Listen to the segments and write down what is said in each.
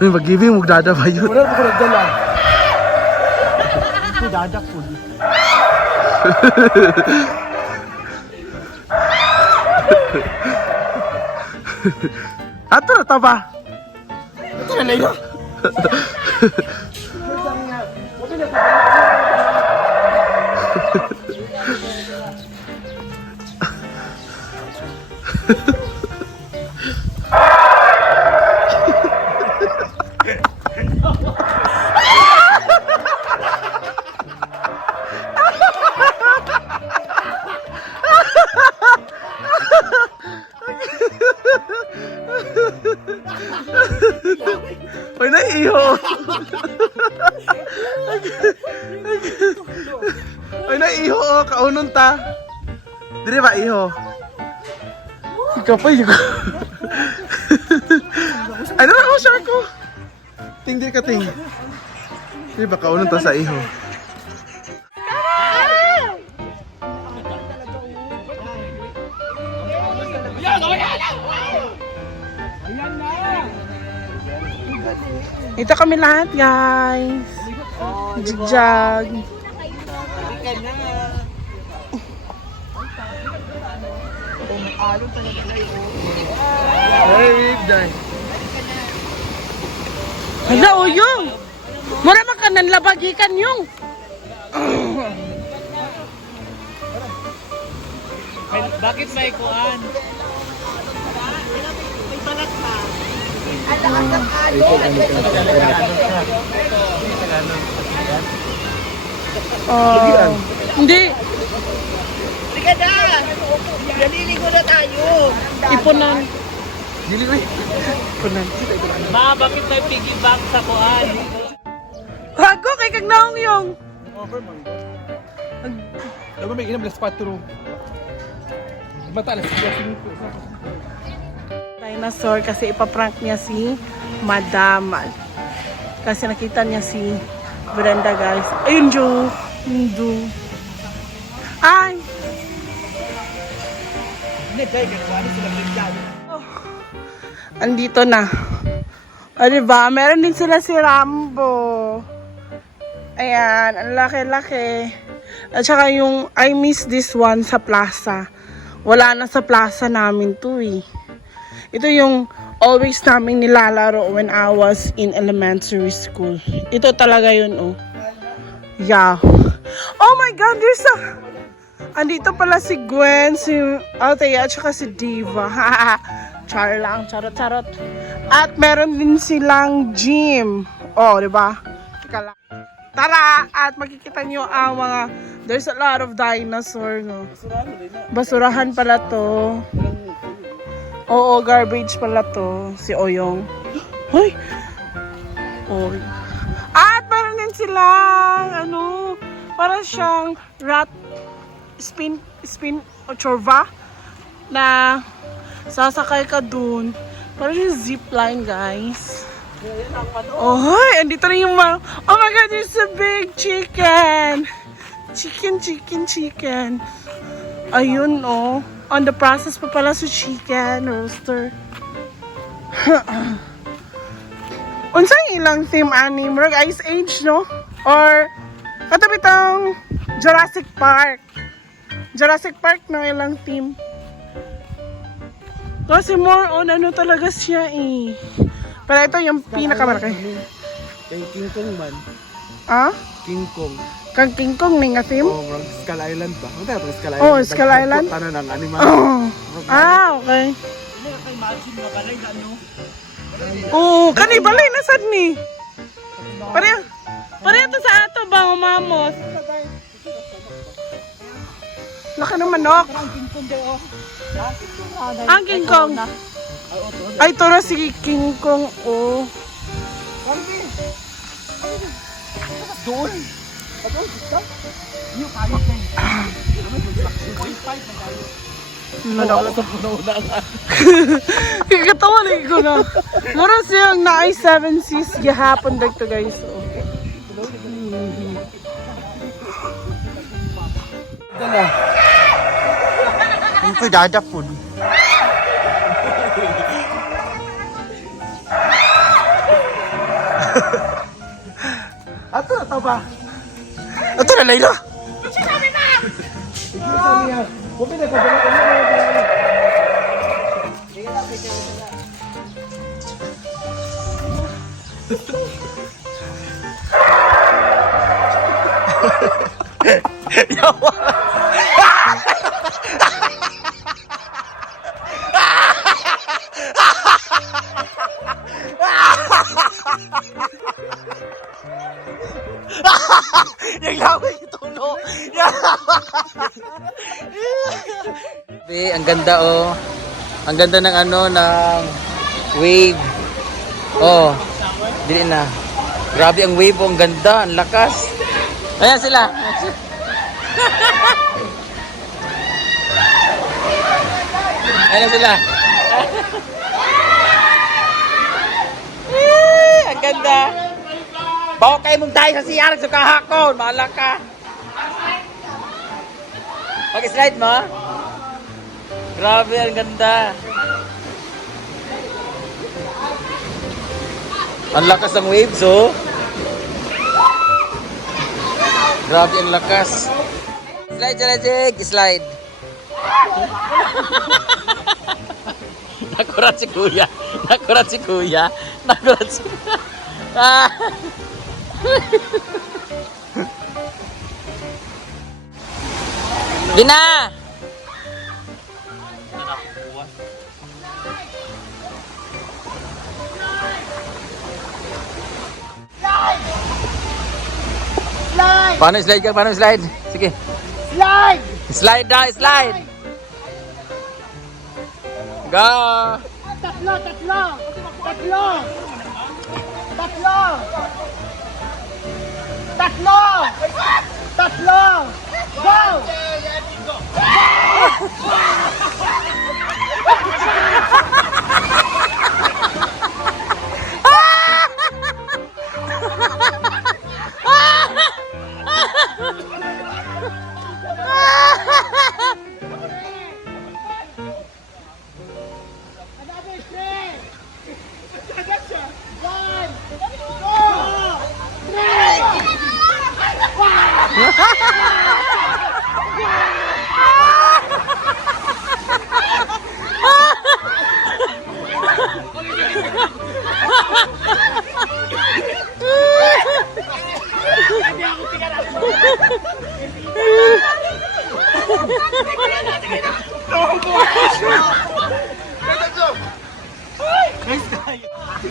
Uy, mag-giving, magdada ba yun? Wala ko nagdala. Ito dadak po. Ato na taba. Ito na lang. Uy, naiiho. Uy, naiiho. Kaunon ta. Dili ba iho? Ikaw pa yun. Ano na ako, shark ko? Ting, di ka ting. Dili ba kaunon ta sa iho? Ito kami lahat, guys. Jigjag. Hala, o yung. Mura makanan labagikan yung. Bakit may kuan? May balat pa. Hindi. Sige na! Naliligo na tayo! Ipunan. Dili ko ipunan. Ma, bakit may piggyback sa kuan? Hago kay kag naong yung. Over man. Dapat may inam las 4. Matalas siya 5. Dinosaur kasi ipaprank niya si Madam. Kasi nakita niya si Brenda, guys. Ayun, Jo. Hindi. Ay! Oh. Andito na. O, diba? Meron din sila si Rambo. Ayan. Ang laki-laki. At saka yung I miss this one sa plaza. Wala na sa plaza namin to eh. Ito yung always namin nilalaro when I was in elementary school. Ito talaga yun, oh. Yeah. Oh my God, there's a... Andito pala si Gwen, si Althea, at saka si Diva. Char lang, charot-charot. At meron din silang gym. Oh, diba? Teka lang. Tara! At makikita nyo ang mga... There's a lot of dinosaur, no? Basurahan pala to. Oo, garbage pala to. Si Oyong. Hoy! Oy. At meron din silang, ano, para siyang rat spin o chorva na sasakay ka dun. Para siyang zipline, guys. Oh, hoy! Andito na yung mga... Oh my God, there's a big chicken! Chicken. Ayun, oh. On the process pa pala sa chicken roaster. Unsang ilang theme anime? Murag Ice Age, no? Or katabi tong Jurassic Park. Jurassic Park na ilang theme. Kasi more on ano talaga siya eh. Pero ito yung pinakamalaki. Kay King Kong man. Ah? King Kong. Kang King Kong ni nga theme? Oh, from Skull Island ba? Ano tayo Skull Island? Oh, Skull Island? Tanan ng animal. Oh. Ah, okay. Imagine mo kanay ano? Oo, kanibalay na sad ni. Pareho to sa ato ba, umamos. Laki ng manok. Ang King Kong. Ay, ito na si King Kong, oh. Doon. Kikatawa na ko na. Mura siyang na-ay 7Cs gihapon dagto, guys. Oh. Dala. Ang dadak po. Ito ba? Ito na, Layla! Yawa! Yang laway itulo. Ang ganda oh. Ang ganda ng ano ng wave. Oh. Dili na. Grabe ang wave, oh, ang ganda, ang lakas. Ayan sila. Ayan sila. Ang ganda. Bawa kayo mong tayo sa siyar sa kahakon. Mahala ka. Mag-slide mo. Grabe, ang ganda. Ang lakas ng waves, oh. Grabe, ang lakas. Slide, Jalajig. Slide. Nakurat si Kuya. Nakurat si Kuya. Nakurat si Kuya. Ah. Dina! Paano slide ka? Paano slide? Sige. Slide! Slide na, slide! Go! Tatlo! Tatlo! Tatlo! Tatlo! Tatlo! Tatlo! Go!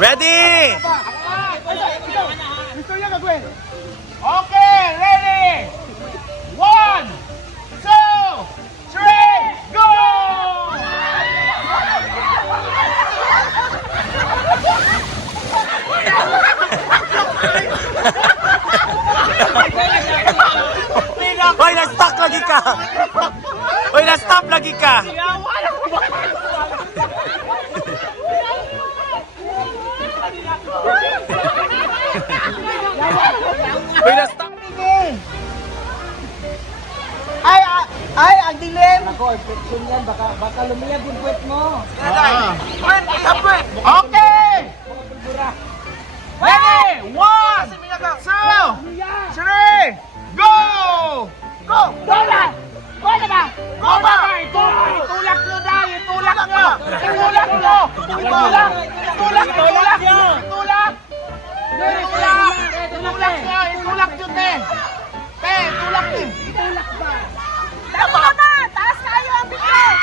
Ready! Okay, ready! 1, 2, 3, go! Hoy, na-stuck lagi ka! Hoy, na-stop lagi ka! Hoy, na-stop! Ay, ang dilim! Okay! Ready! 1, 2, 3, go! Go! Go na! Go na ba? Go ba? Itulak nyo daw! Itulak nyo! Itulak nyo! Itulak! Itulak! Itulak! Itulak! Itulak! Itulak nyo! Itulak nyo, te! Te, itulak nyo! Itulak ba? Tama na! Taas kayo ang bigat!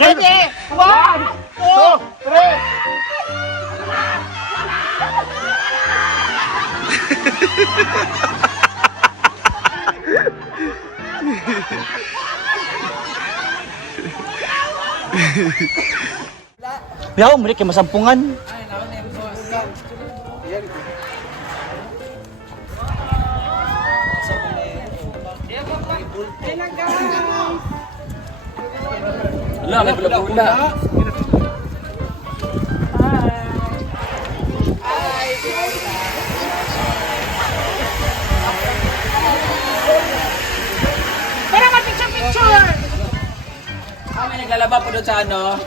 Ready? 1, 2, 3! Yaw, muli kayo masampungan. Wala, may pula-pula. Para mag-picture-picture! May naglalaba po doon sa ano?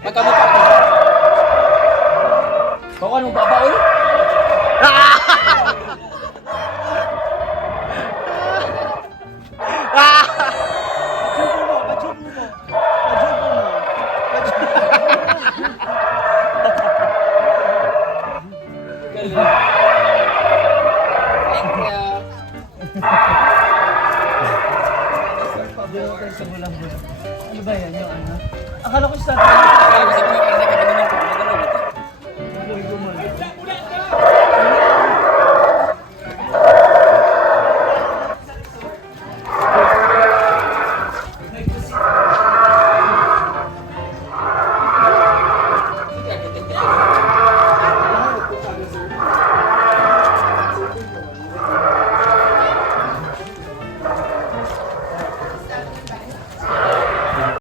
Magkamukha ka. Kung anong babaon? Ano ba yan? Yung ano? Akala ko sa